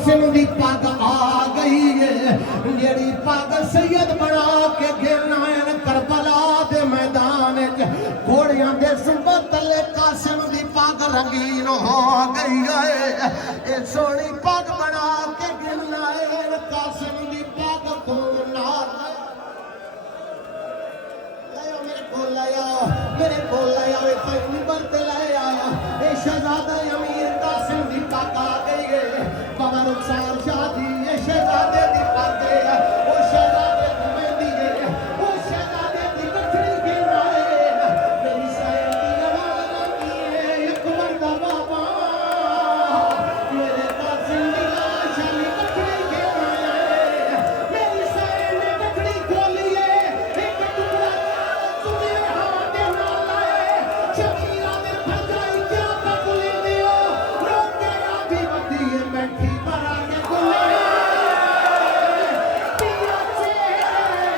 कासिम दी पग आ गई है जेड़ी पग सैयद बना के गिरना है करबला दे मैदान च घोड़ियां दे सुबह तले कासिम दी पग रंगीन हो गई है ये सोनी पग बना के गिरना है कासिम दी पग खून नाल मेरे को लाया मिंबर पे लाया ये शहजादा अमीर कासिम दी पग आ गई है बाबा रुखसार शाह जी ये शहजादे दी पग है वो शहजादे की मेहंदी है वो शहजादे दी गठड़ी गिरना है मेरी साईं दी आवाज आती है एक मर्दा बाबा मेरे कासिम दी लाश अली गठड़ी गिरना है मेरी साईं ने गठड़ी खोली है एक टुकड़ा तुम्हें हाथ दे नाल आए शकीरा दे फजाई क्या बकुली दियो रोके आधी बदी है बैठी बरा के गुले पिया चेहरे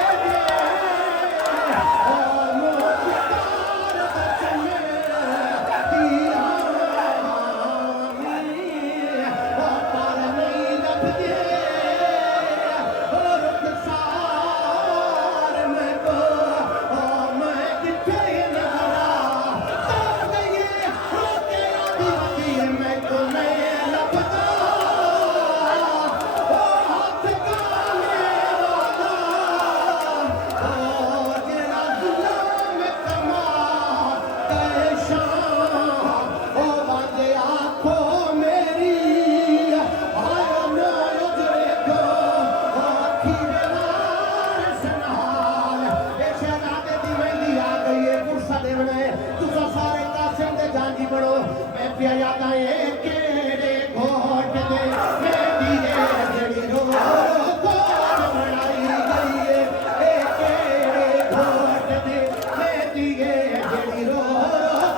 ओ मुख्तार बचने दिया ओ पर नहीं लभदे ओ रुखसार मैं को ओ मैं किथे नजरा तर गई रोके आधी बदी है मैं को नहीं लभदा ओ हाथ काले वाला ओ जेड़ा जुल्म कमा ते शाम ओ बाजे आखो मेरी आयो नो उजरे को ओ अखी बेवार सनाल ये शहजादे दी मेहंदी आ गई है पुरसा देवने तुसा सारे कासिम दे जांजी बनो मैं पिया याद आए केड़े घोट दे मेहंदी है जेड़ी रो घोट बनाई गई है ए केड़े घोट दे मेहंदी है जेड़ी रो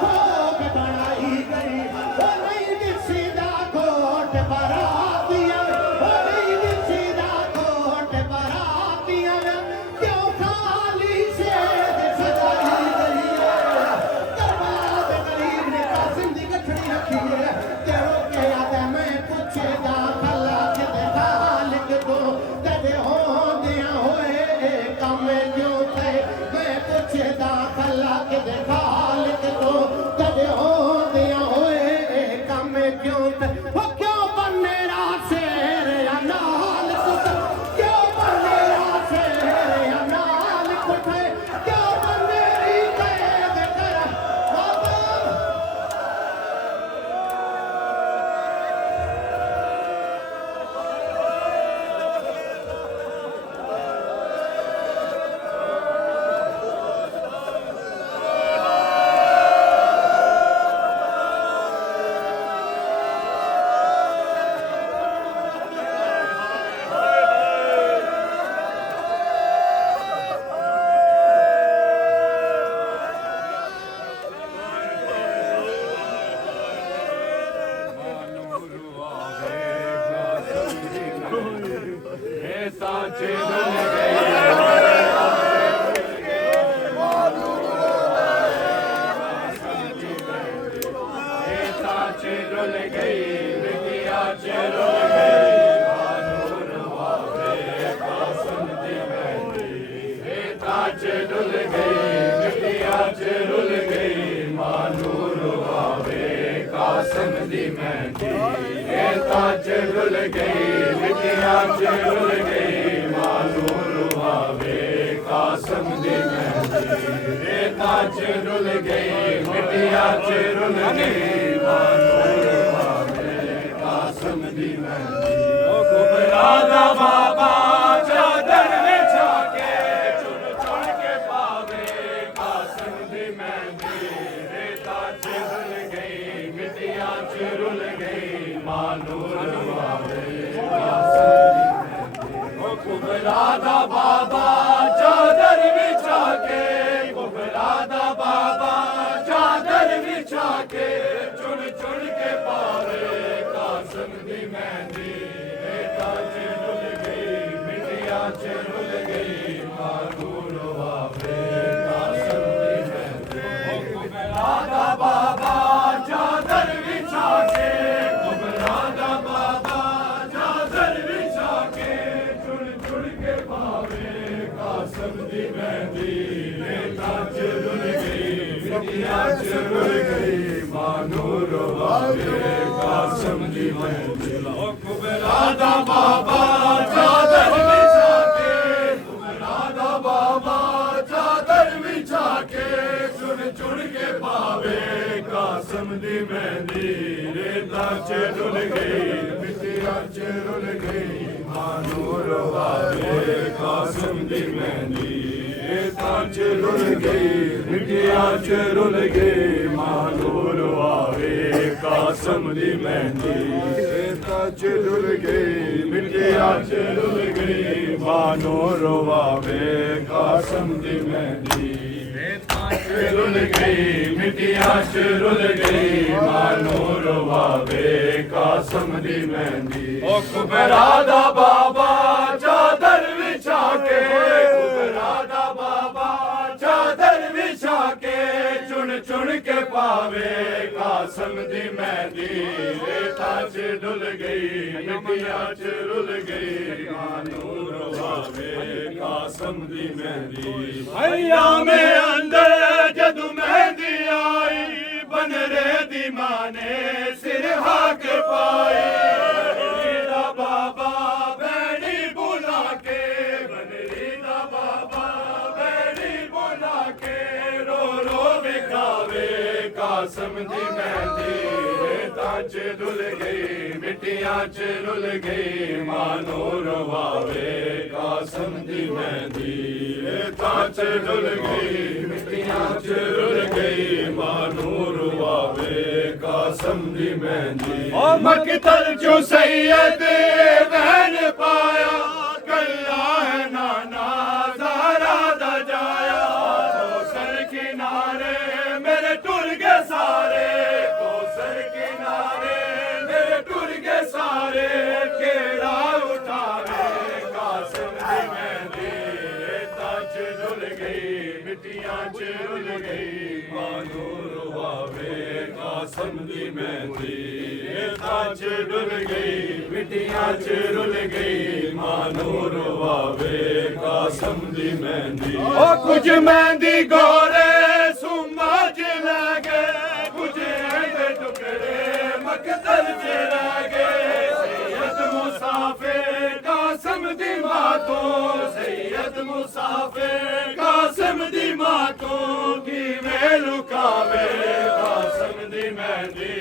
घोट बनाई गई ओ नहीं दिसीदा घोट बरातियां ओ नहीं दिसीदा घोट बरातियां क्यों खाली से सजाई गई है करबला दे गरीब ने कासिम दी गठड़ी रखी है तेरो के याद है मैं पूछे जा भला के देखा लिख दो तेरे होंदियां होए कम क्यों थे मैं पूछे जा भला के देखा लिख दो तेरे होंदियां होए कम क्यों थे वो क्यों बने शेर या नाल कुछ क्यों बने शेर या नाल कुछ क्यों बने कैद कर बाबा बाबा चादर बिछा के कुबरा दा बाबा ਮਿੱਟੀਆਂ ਚ ਰੁਲ ਗਈ ਮਾਨੂੰ ਰਵਾਵੇ ਕਾਸਮ ਦੀ ਮਹਿੰਦੀ ਓ ਕੁਬਰਾ ਦਾ ਬਾਬਾ ਚਾਦਰ ਵਿਛਾ ਕੇ ਕੁਬਰਾ ਦਾ ਬਾਬਾ ਚਾਦਰ ਵਿਛਾ ਕੇ ਚੁਣ ਚੁਣ ਕੇ ਪਾਵੇ ਕਾਸਮ ਦੀ ਮਹਿੰਦੀ ਰੇਤਾਂ ਚ ਰੁਲ ਗਈ ਮਿੱਟੀਆਂ ਚ ਰੁਲ ਗਈ ਮਾਨੂੰ ਰਵਾਵੇ ਕਾਸਮ ਦੀ ਮਹਿੰਦੀ ਰੇਤਾਂ ਚ ਰੁਲ ਗਈ ਮਿੱਟੀਆਂ ਚ ਰੁਲ ਗਈ ਮਾਨੂੰ ਰਵਾਵੇ ਕਾਸਮ ਦੀ ਮਹਿੰਦੀ ਰੇਤਾਂ ਚ ਰੁਲ ਗਈ ਮਿੱਟੀਆਂ ਚ ਰੁਲ ਗਈ ਮਾਨੂੰ ਰਵਾਵੇ ਕਾਸਮ ਦੀ ਮਹਿੰਦੀ ਰੁਲ ਗਈ ਮਿੱਟੀਆਂ ਚ ਰੁਲ ਗਈ ਮਾਨੂੰ ਰਵਾਵੇ ਕਾਸਮ ਦੀ ਮਹਿੰਦੀ ਓ ਕੁਬਰਾ ਦਾ ਬਾਬਾ ਚਾਦਰ ਵਿਛਾ ਕੇ ਕੁਬਰਾ ਦਾ ਬਾਬਾ ਚਾਦਰ ਵਿਛਾ ਕੇ ਚੁਣ ਚੁਣ ਕੇ ਪਾਵੇ ਕਾਸਮ ਦੀ ਮਹਿੰਦੀ ਰੇਤਾਂ ਚ ਡੁੱਲ ਗਈ ਮਿੱਟੀਆਂ ਚ ਰੁਲ ਗਈ ਮਾਨੂੰ ਰਵਾਵੇ ਕਾਸਮ ਦੀ ਮਹਿੰਦੀ ਹਈਆ ਮੇ ਅੰਦਰ ਜਦੋਂ ਮਹਿੰਦੀ ਆਈ ਬਨਰੇ ਦੀ ਮਾਂ ਨੇ ਸਿਰ ਹਾਕ ਪਾਈ ਬਨਰੀ ਦਾ ਬਾਬਾ ਬੈਣੀ ਬੁਲਾ ਕੇ ਬਨਰੀ ਦਾ ਬਾਬਾ ਬੈਣੀ ਬੁਲਾ ਕੇ ਰੋ ਰੋ ਵਿਖਾਵੇ ਕਾਸਮ ਦੀ ਮਹਿੰਦੀ ਰੇਤਾਂ ਚ ਡੁੱਲ ਗਈ ਮਿੱਟੀਆਂ ਚ ਰੁਲ ਗਈ ਮਾਨੂੰ ਰਵਾਵੇ ਕਾਸਮ ਦੀ ਮਹਿੰਦੀ ਰੇਤਾਂ ਚ ਡੁੱਲ ਗਈ ਮਿੱਟੀਆਂ ਚ ਰੁਲ ਗਈ ਮਾਨੂੰ ਰਵਾਵੇ ਕਾਸਮ ਦੀ ਮਹਿੰਦੀ ਓ ਮਕਤਲ ਚੋਂ ਸੈਯਦ ਵਹਿਨ ਪਾਇਆ ਕੱਲਾ ਹੈ ਨਾਨਾ ਜ਼ਾਰਾ ਦਾ ਜਾਇਆ ਕੋਸਰ ਕਿਨਾਰੇ ਮੇਰੇ ਟੁਰ ਗਏ ਸਾਰੇ ਕੋਸਰ ਕਿਨਾਰੇ ਮੇਰੇ ਟੁਰ ਗਏ ਸਾਰੇ ਕਿਹੜਾ ਉਠਾਵੇ ਕਾਸਮ ਦੀ ਮਹਿੰਦੀ ਰੇਤਾਂ ਚ ਡੁੱਲ ਗਈ ਮਿੱਟੀਆਂ ਚ ਰੁਲ ਗਈ ਮਾਨੂੰ ਰਵਾਵੇ ਕਾਸਮ ਦੀ ਮਹਿੰਦੀ ਰੇਤਾਂ ਚ ਡੁੱਲ ਗਈ ਮਿੱਟੀਆਂ ਚ ਰੁਲ ਗਈ ਮਾਨੂੰ ਰਵਾਵੇ ਕਾਸਮ ਦੀ ਮਹਿੰਦੀ ਓ ਕੁਝ ਮਹਿੰਦੀ ਗੋਰੇ ਸੁਮਾ ਚ ਲੈ ਗਏ ਕੁਝ ਦੇ ਟੁਕੜੇ ਮਕਤਲ ਚ ਰਹਿ ਗਏ ਸੈਯਦ ਮੁਸਾਫਿਰ ਕਾਸਮ ਦੀ ਮਾਂ ਤੋਂ ਸੈਯਦ ਮੁਸਾਫਿਰ ਕਾਸਮ ਦੀ ਮਾਂ ਤੋਂ ਕਿਵੇਂ ਲੁਕਾਵੇ ਕਾਸਮ ਦੀ ਮਹਿੰਦੀ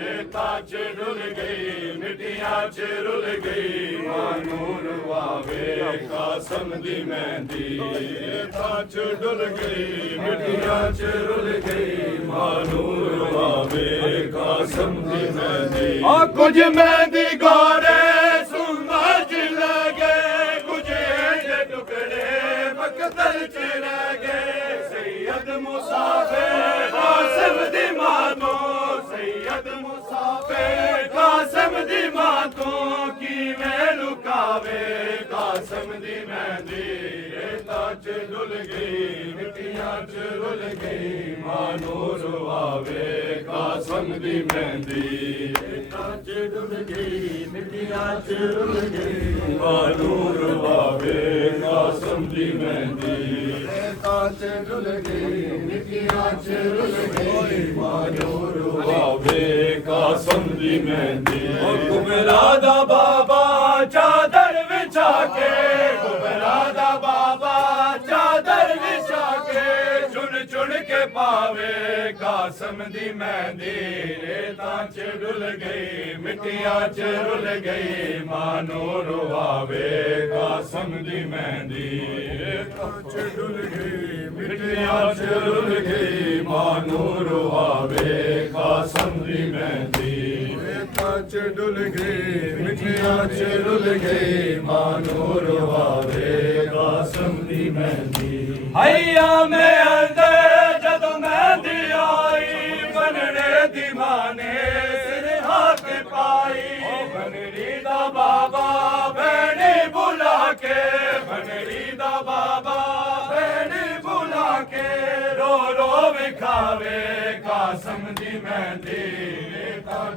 ਰੇਤਾਂ ਚ ਡੁੱਲ ਗਈ ਮਿੱਟੀਆਂ ਚ ਰੁਲ ਗਈ ਮਾਨੂੰ ਰਵਾਵੇ ਕਾਸਮ ਦੀ ਮਹਿੰਦੀ ਰੇਤਾਂ ਚ ਡੁੱਲ ਗਈ ਮਿੱਟੀਆਂ ਚ ਰੁਲ ਗਈ ਮਾਨੂੰ ਰਵਾਵੇ ਕਾਸਮ ਦੀ ਮਹਿੰਦੀ ਆ ਕੁਝ ਮਹਿੰਦੀ ਗੋਰੇ ਸੁਮਝ ਲਗੇ ਕੁਝ ਦੇ ਟੁਕੜੇ ਮਕਤਲ ਚ ਰਹਿ ਗਏ ਸੈਯਦ ਮੁਸਾਫਿਰ ਕਾਸਮ ਦੀ ਮਾਂ ਤੋਂ ਸੈਯਦ ਮੁਸਾਫਿਰ ਕਾਸਮ ਦੀ ਮਾਂ ਤੋਂ ਕਿਵੇਂ ਲੁਕਾਵੇ ਕਾਸਮ ਦੀ ਮਹਿੰਦੀ ਰੇਤਾਂ ਚ ਡੁੱਲ ਗਈ ਮਿੱਟੀਆਂ ਚ ਰੁਲ ਗਈ ਮਾਨੂੰ ਰਵਾਵੇ ਕਾਸਮ ਦੀ ਮਹਿੰਦੀ ਰੇਤਾਂ ਚ ਡੁੱਲ ਗਈ ਮਿੱਟੀਆਂ ਚ ਰੁਲ ਗਈ ਮਾਨੂੰ ਰਵਾਵੇ ਕਾਸਮ ਦੀ ਮਹਿੰਦੀ ਰੇਤਾਂ ਚ ਡੁੱਲ ਗਈ ਮਿੱਟੀਆਂ ਚ ਰੁਲ ਗਈ ਮਾਨੂੰ ਰਵਾਵੇ ਕਾਸਮ ਦੀ ਮਹਿੰਦੀ ਓ ਕੁਬਰਾ ਦਾ ਬਾਬਾ ਚਾਦਰ ਵਿਛਾ ਕੇ ਕੁਬਰਾ ਦਾ ਬਾਬਾ ਚਾਦਰ ਵਿਛਾ ਕੇ ਚੁਣ ਚੁਣ ਕੇ ਪਾਵੇ ਕਾਸਮ ਦੀ ਮਹਿੰਦੀ ਰੇਤਾਂ ਚ ਡੁੱਲ ਗਈ ਮਿੱਟੀਆਂ ਚ ਰੁਲ ਗਈ ਮਾਨੂੰ ਰਵਾਵੇ ਕਾਸਮ ਦੀ ਮਹਿੰਦੀ ਰੇਤਾਂ ਚ ਡੁੱਲ ਗਈ ਮਿੱਟੀਆਂ ਚ ਰੁਲ ਗਈ ਮਾਨੂੰ ਰਵਾਵੇ ਕਾਸਮ ਦੀ ਮਹਿੰਦੀ ਰੇਤਾਂ ਚ ਡੁੱਲ ਗਈ ਮਿੱਟੀਆਂ ਚ ਰੁਲ ਗਈ ਮਾਨੂੰ ਰਵਾਵੇ ਕਾਸਮ ਦੀ ਮਹਿੰਦੀ ਹਈਆ ਮੈਂ ਅੰਦਰ ਜਦੋਂ ਮਹਿੰਦੀ ਆਈ ਬਨੜੇ ਦੀ ਮਾਂ ਨੇ ਸਿਰ ਹਾਕ ਪਾਈ ਓ ਬਨੜੀ ਦਾ ਬਾਬਾ ਬੈਣੀ ਬੁਲਾ ਕੇ ਬਨੜੀ ਦਾ ਬਾਬਾ ਬੈਣੀ ਬੁਲਾ ਕੇ ਰੋ ਰੋ ਵਿਖਾਵੇ ਕਾਸਮ ਦੀ ਮਹਿੰਦੀ ਰੇਤਾਂ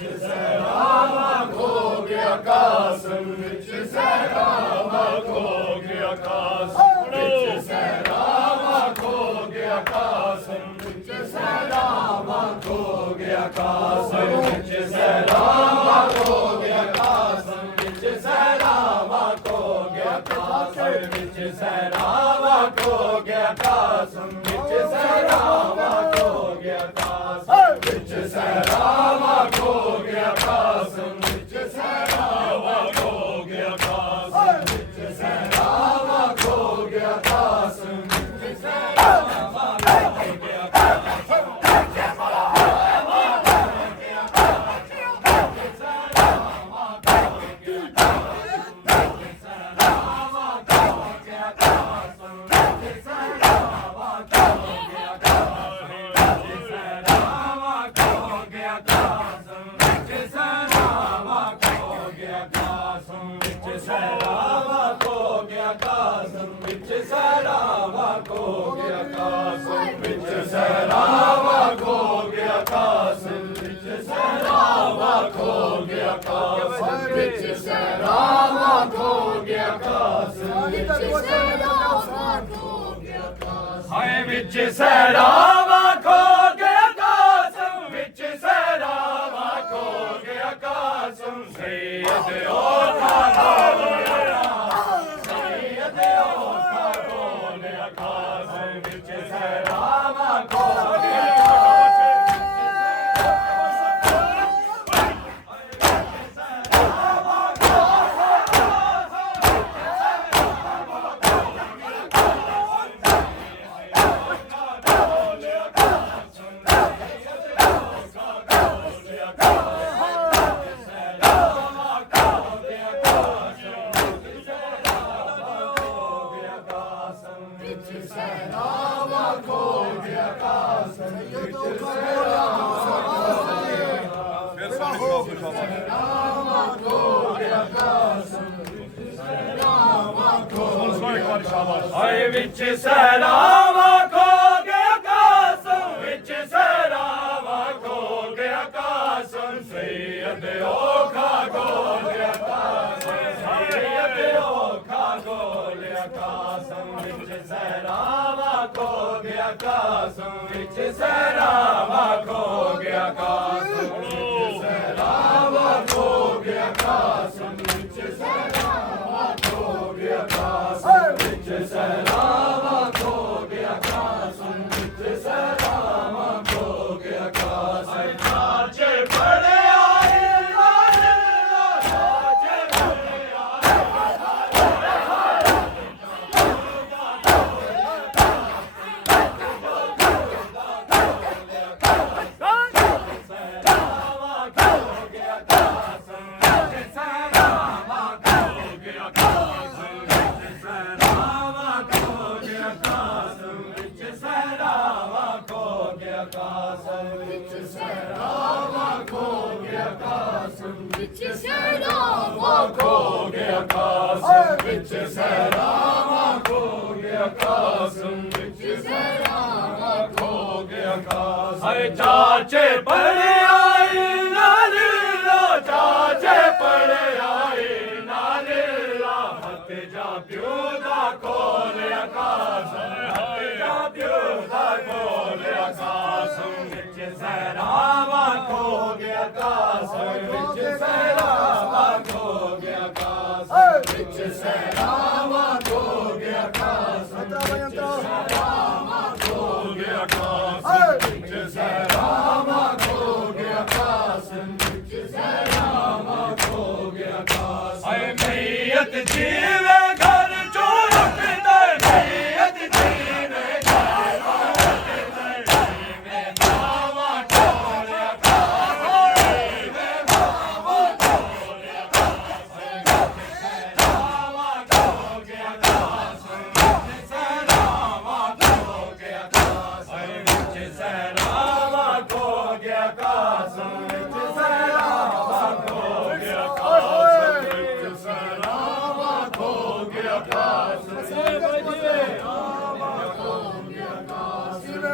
ਵਿੱਚ ਸਹਿਰਾਵਾ ਖੋ ਗਿਆ ਕਾਸਮ ਵਿੱਚ ਸਹਿਰਾਵਾ ਖੋ ਗਿਆ ਕਾਸਮ ਵਿੱਚ ਸਹਿਰਾਵਾ ਖੋ ਗਿਆ ਕਾਸਮ ਵਿੱਚ ਸਹਿਰਾਵਾ ਖੋ ਗਿਆ ਕਾਸਮ ਵਿੱਚ ਸਹਿਰਾਵਾ ਖੋ ਗਿਆ ਕਾਸਮ ਵਿੱਚ ਸਹਿਰਾਵਾ ਖੋ ਗਿਆ ਕਾਸਮ ਵਿੱਚ ਸਹਿਰਾਵਾ ਖੋ ਗਿਆ ਕਾਸਮ ਵਿੱਚ ਸਹਿਰਾਵਾ ਖੋ ਗਿਆ ਕਾਸਮ ਵਿੱਚ ਸਹਿਰਾਵਾ ਖੋ ਗਿਆ ਕਾਸਮ ਵਿੱਚ ਸਹਿਰਾਵਾ ਖੋ ਗਿਆ ਕਾਸਮ ਵਿੱਚ ਸਹਿਰਾਵਾ ਖੋ ਗਿਆ ਕਾਸਮ ਵਿੱਚ ਸਹਿਰਾਵਾ ਖੋ ਗਿਆ ਸਹਿਰਾਵਾ ਖੋ ਗਿਆ ਕਾਸਮ ਵਿੱਚ ਸਹਿਰਾਵਾ ਖੋ ਗਿਆ ਕਾਸਮ ਵਿੱਚ ਸਹਿਰਾਵਾ ਖੋ ਗਿਆ ਕਾਸਮ ਵਿੱਚ ਸਹਿਰਾਵਾ ਖੋ ਗਿਆ ਕਾਸਮ ਵਿੱਚ ਸਹਿਰਾਵਾ ਖੋ ਗਿਆ ਕਾਸਮ ਵਿੱਚ ਸਹਿਰਾਵਾ ਖੋ ਗਿਆ ਕਾਸਮ ਹਾਏ ਵਿੱਚ ਸਹਿਰਾਵਾ ਖੋ ਗਿਆ ਕਾਸਮ ਵਿੱਚ ਸਹਿਰਾਵਾ ਖੋ ਗਿਆ ਕਾਸਮ ਸੈਯਦ ਹਾਏ ਵਿੱਚ ਸਹਿਰਾਵਾ ਖੋ ਗਿਆ ਕਾਸਮ ਵਿੱਚ ਸਹਿਰਾਵਾ ਖੋ ਗਿਆ ਕਾਸਮ ਸੈਯਦ ਔਖਾ ਗੋਲਿਆ ਕਾਸਮ ਸੈਯਦ ਔਖਾ ਗੋਲਿਆ ਕਾਸਮ ਵਿੱਚ ਸਹਿਰਾਵਾ ਖੋ ਗਿਆ ਕਾਸਮ ਵਿੱਚ ਸਹਿਰਾਵਾ ਖੋ ਗਿਆ ਕਾਸਮ ਵਿੱਚ ਸਹਿਰਾਵਾ ਖੋ ਗਿਆ ਕਾਸਮ ਵਿੱਚ ਸਹਿਰਾਵਾ ਖੋ ਗਿਆ ਕਾਸਮ ਵਿੱਚ ਸਹਿਰਾਵਾ ਖੋ ਗਿਆ ਕਾਸਮ ਵਿੱਚ ਸਹਿਰਾਵਾ ਖੋ ਗਿਆ ਕਾਸਮ ਸਾਚੇ ਬੜੇ ਆਏ ਲਾਲੇ ਸਾਚੇ ਬੜੇ ਆਏ ਵਿੱਚ ਸਹਿਰਾਵਾ ਖੋ ਗਿਆ ਕਾਸਮ ਵਿੱਚ ਸਹਿਰਾਵਾ ਖੋ ਗਿਆ ਕਾਸਮ ਵਿੱਚ ਸਹਿਰਾਵਾ ਖੋ ਗਿਆ ਕਾਸਮ ਵਿੱਚ ਸਹਿਰਾਵਾ ਖੋ ਗਿਆ ਕਾਸਮ ਹਾਏ ਚਾਚੇ ਬੜੇ ਆਏ ਨਾਲੇ ਲਾ ਚਾਚੇ ਬੜੇ ਆਏ ਨਾਲੇ ਲਾ ਹੱਥ ਜਾ ਪਿਓ ਦਾ ਖੋਲਿਆ ਕਾਸਮ ਹੱਥ ਜਾ ਪਿਓ ਦਾ ਖੋਲਿਆ ਕਾਸਮ ਵਿੱਚ ਸਹਿਰਾਵਾ ਖੋ ਗਿਆ ਕਾਸਮ ਵਿੱਚ ਸਹਿਰਾਵਾ ਖੋ ਗਿਆ ਕਾਸਮ ਵਿੱਚ ਸਹਿਰਾਵਾ ਖੋ ਗਿਆ ਕਾਸਮ ਵਿੱਚ ਸਹਿਰਾਵਾ ਖੋ ਗਿਆ ਕਾਸਮ ਵਿੱਚ ਸਹਿਰਾਵਾ ਖੋ ਗਿਆ ਕਾਸਮ ਵਿੱਚ ਸਹਿਰਾਵਾ ਖੋ ਗਿਆ ਕਾਸਮ ਹਾਏ ਮਈਤ ਜੀਵੇ ਘਰ ਚੋਂ ਉੱਠਦਾ ਮਈਤ ਜੀਵੇ ਘਰ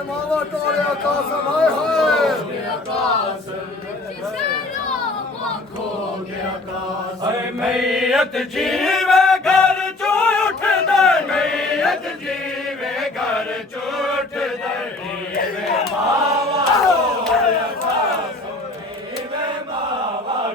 ਮਾਵਾ ਟੋਲਿਆ ਕਾਸਮ ਹਾਏ ਹਾਏ ਕਾਸਮ मैयत जीवे घर चो उठदा मैयत जीवे घर चो उठदा वे मावा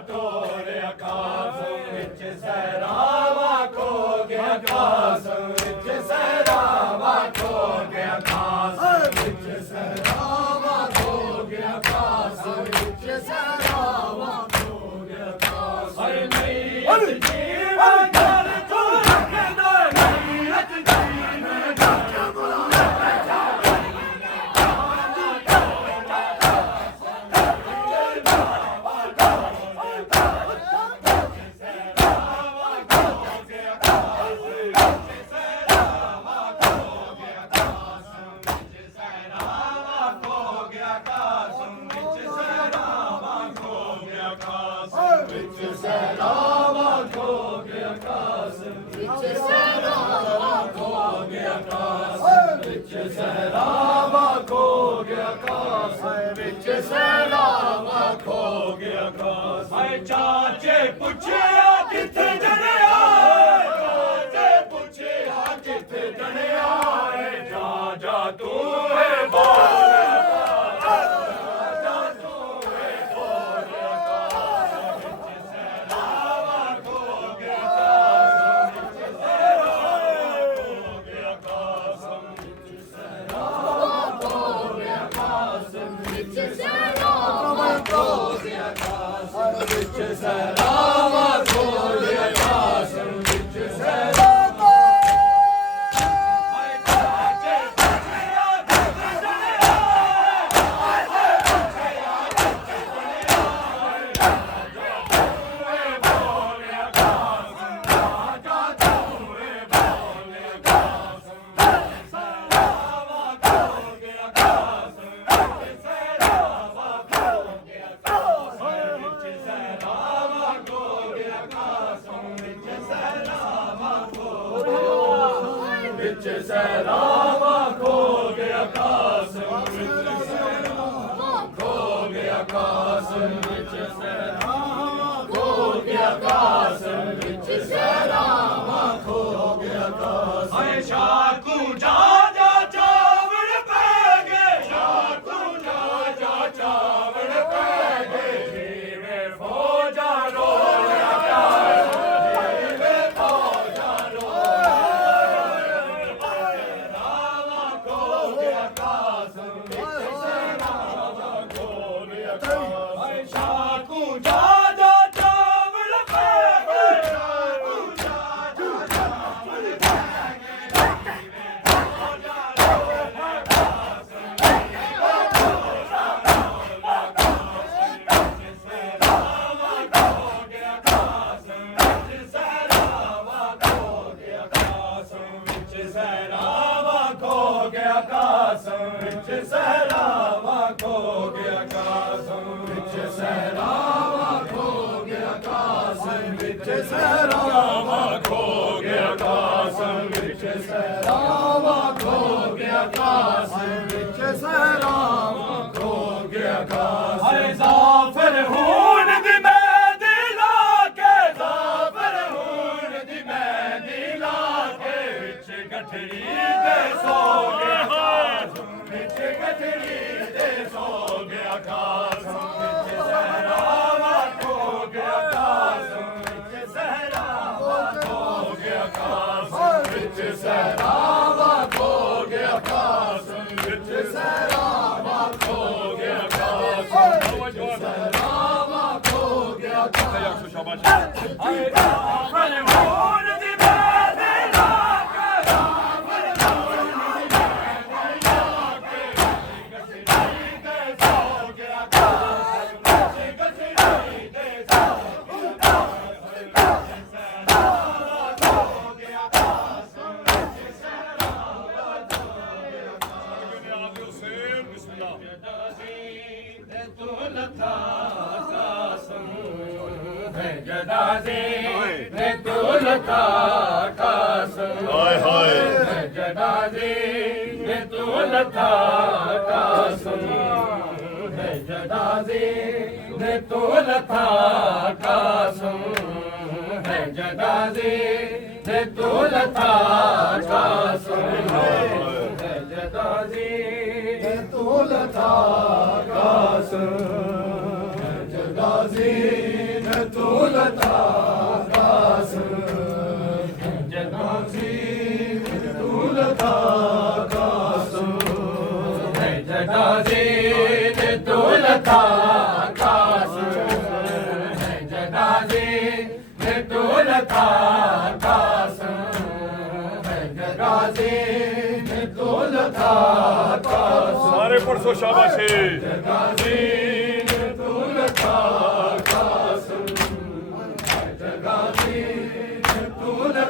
टोरे आकाश विच सहरावा खो गया आकाश विच सहरावा खो गया आकाश विच सहरावा खो गया आकाश विच सहरावा खो गया आकाश हाय मैयत जीवा घर चो रखदा मैयत जीवा घर चो सहरावा खो गया आकाश विच सहरावा खो गया आकाश हाय चाचे पुछया किथे जणिया चाचे पुछया किथे जणिया जा जा तू है बोल जा तू है बोल आकाश विच सहरावा खो गया आकाश विच सहरावा खो गया आकाश विच सहरावा खो गया आकाश विच सहरावा खो गया आकाश विच सहरावा हाय चाचे पुछया किथे जणिया हाय पुछया किथे जणिया जा तू है बोल आकाश जा तू है बोल आकाश सहरावा खो गया आकाश विच सहरावा खो गया आकाश विच सहरावा खो गया आकाश विच सहरावा खो विच सहरावा खो गया आकाश विच सहरावा खो गया आकाश विच सहरावा खो गया आकाश विच सहरावा खो गया आकाश हाय शाकू जा जा चावड़ पै गए शाकू जा जा चावड़ पै गए जीवे फौजा रोया प्यार जीवे फौजा रोया सहरावा खो गया आकाश विच सहरावा खो गया आकाश हाय शाकू जा जा चावड़ पै गए शाकू जा जा चावड़ पै सहरावा खो गया आकाश विच सहरावा खो गया आकाश विच सहरावा खो गया आकाश विच सहरावा खो गया आकाश विच सहरावा खो गया आकाश विच सहरावा खो गया आकाश हाय जाफर हून दी मेहंदी लाके जाफर हून दी मेहंदी लाके विच गठरी दे सो गया आकाश विच गठरी दे सो गया आकाश विच सहरावा खो गया आकाश विच सहरावा खो गया आकाश विच सहरावा खो गया आकाश विच सहरावा खो गया आकाश सहरावा खो गया आकाश हाय जाफर हून दी मेहंदी लाके जाफर हून दी मेहंदी लाके गठरी दे सो गया आकाश गठरी दे सो गया आकाश सहरावा खो गया आकाश विच सहरावा खो गया आकाश तू लथा कासम है जदाजी ने तू लथा कासम हाय हाय है जदाजी ने तू लथा कासम है जदाजी ने तू लथा कासम जगाजी ने दौलता कासम जगाजी ने दौलता कासम जगाजी ने दौलता कासम जगाजी ने दौलता कासम जगाजी ने दौलता कासम जगाजी ने दौलता कासम जगाजी ने दौलता कासम सारे पढ़ो शाबाशी जगाजी ने दौलता कासम जगाजी ने दौलता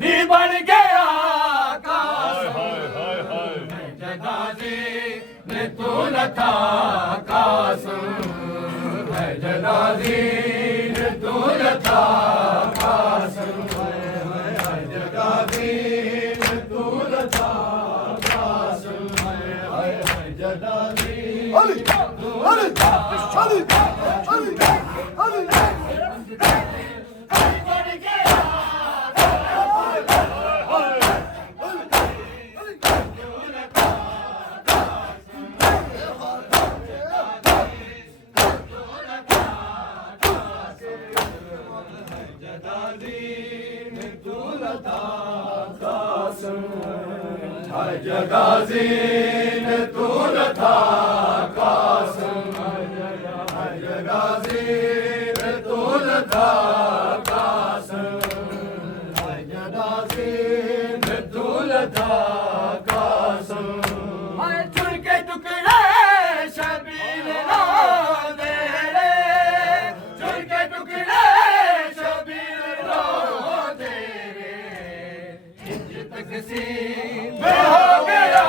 दी बन गया जगाजी ने दौलता कासम जगाजी ने दौलता कासम जगाजी ने दौलता कासम जगाजी जगाजी ने दौलता कासम जगाजी ने दौलता कासम जगाजी ने दौलता कासम चुन के टुकड़े शबीर रो दे रे चुन के टुकड़े शबीर रो दे रे इज्जत किसी में हो गया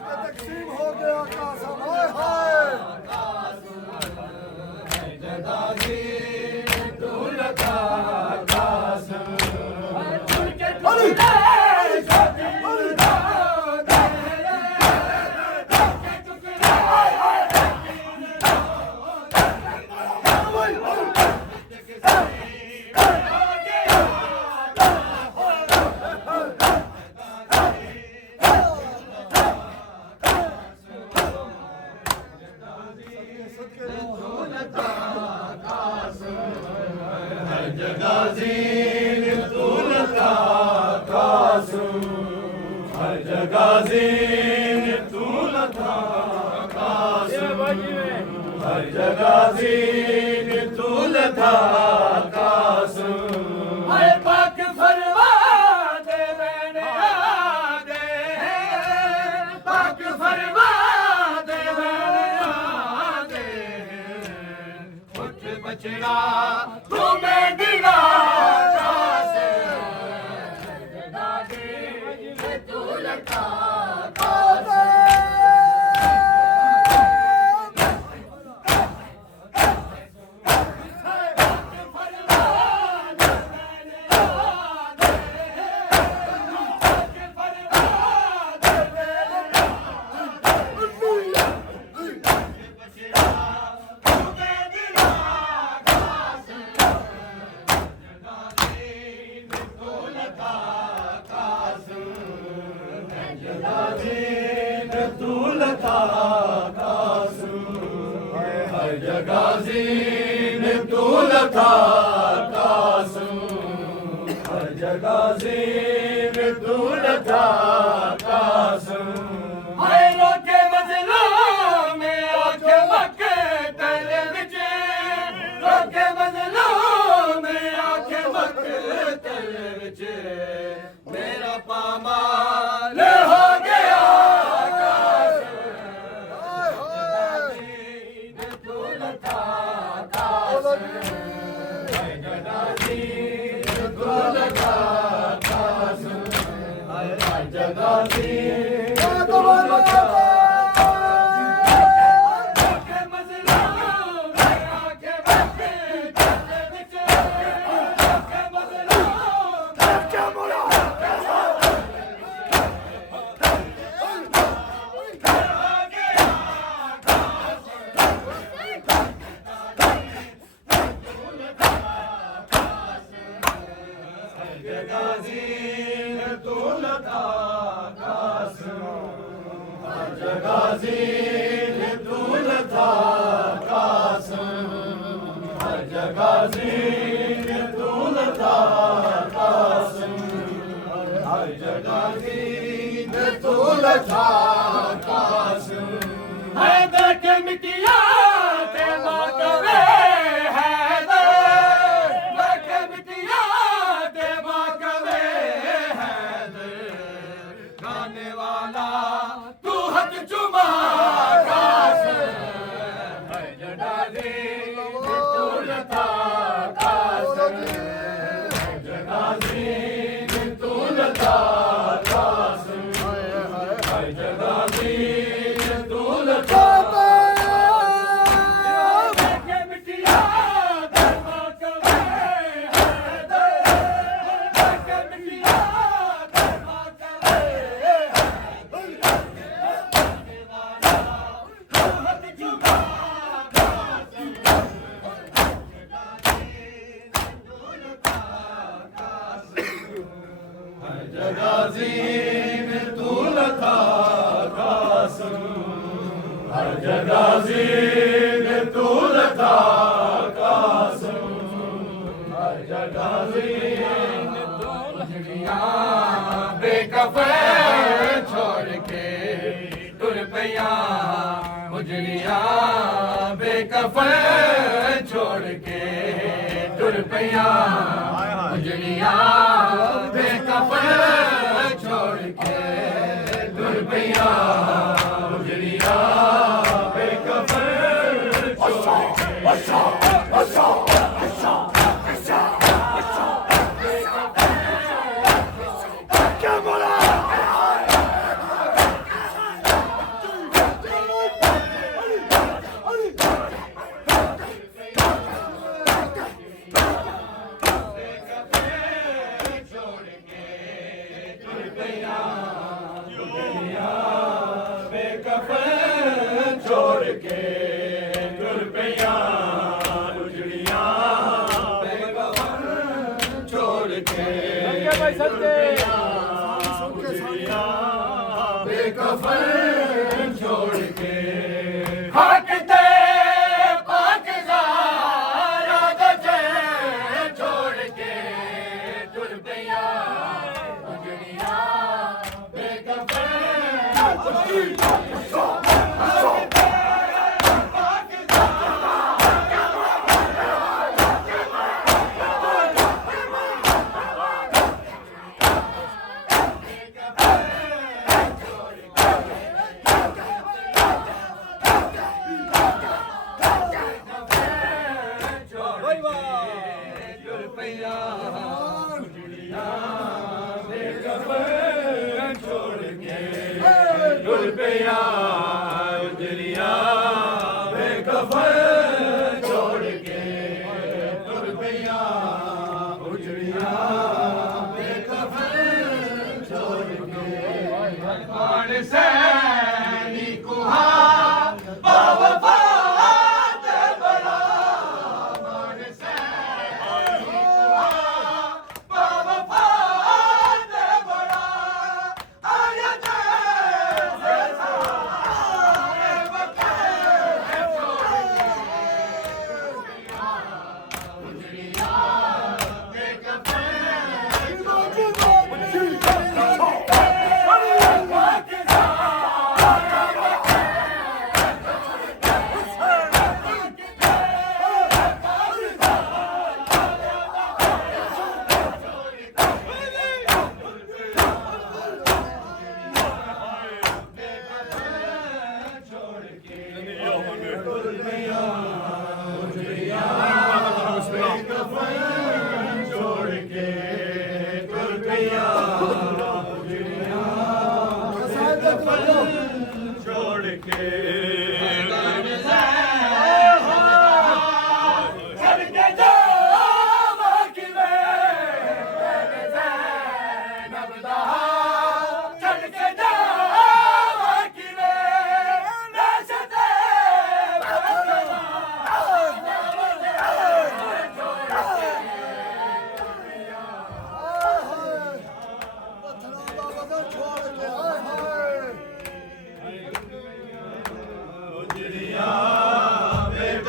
तकसीम हो गया कासम जगाजी दौलता कासम जगाजी ने दौलता कासम जगाजी ने दौलता कासम जगाजी ने दौलता कासम पाक फरमा दे मैंने आ गए पाक फरमा दे मैंने आ गए उठ बचड़ा तुम्हें दिला जगाजी ने तूल था कासम जगाजी ने तूल था कासम हाय रोके मजलूम में आके मक्के तेरे विच रोके मजलूम में आके मक्के तेरे विच मेरा पामाल हो गया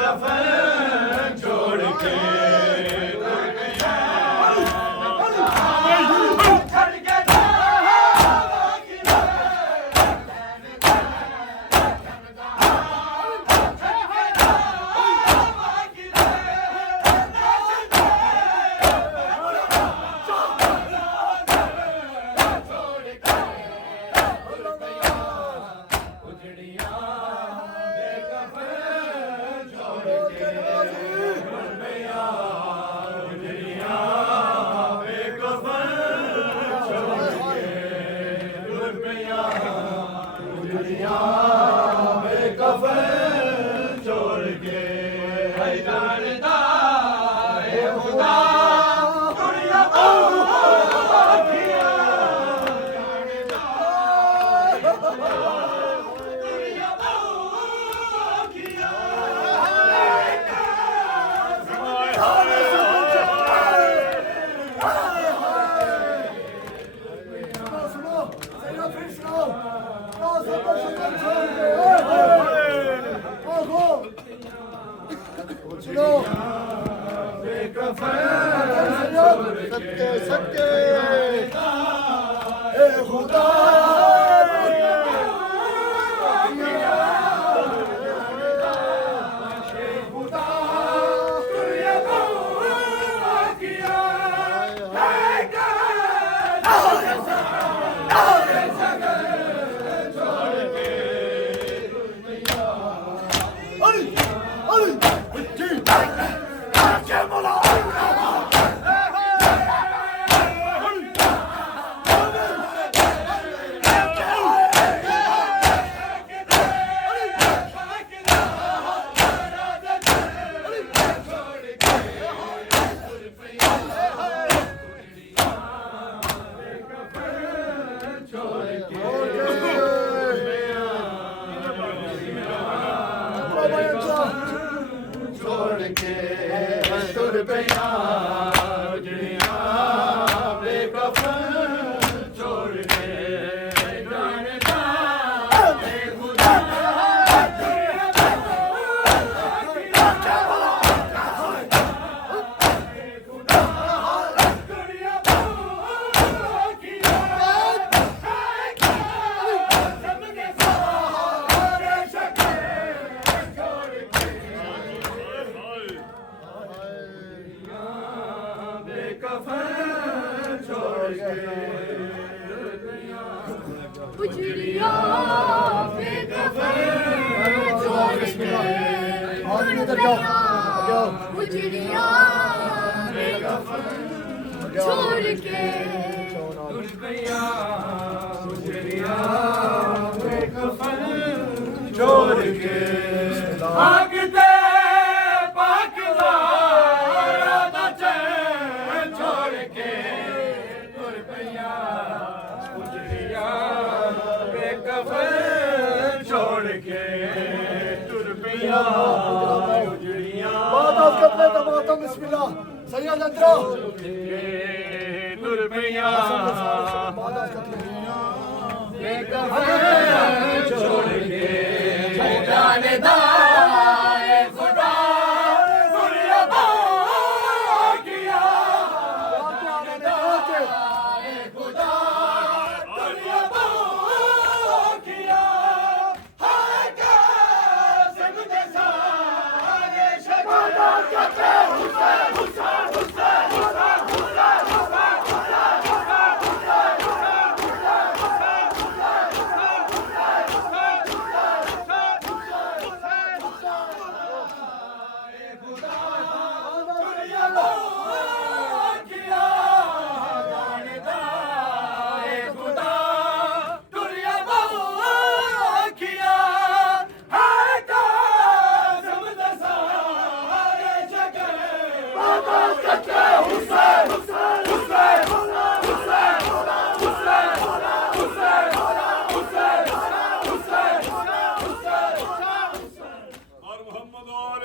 कफन छोड़ के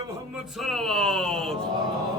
मोहम्मद सलावत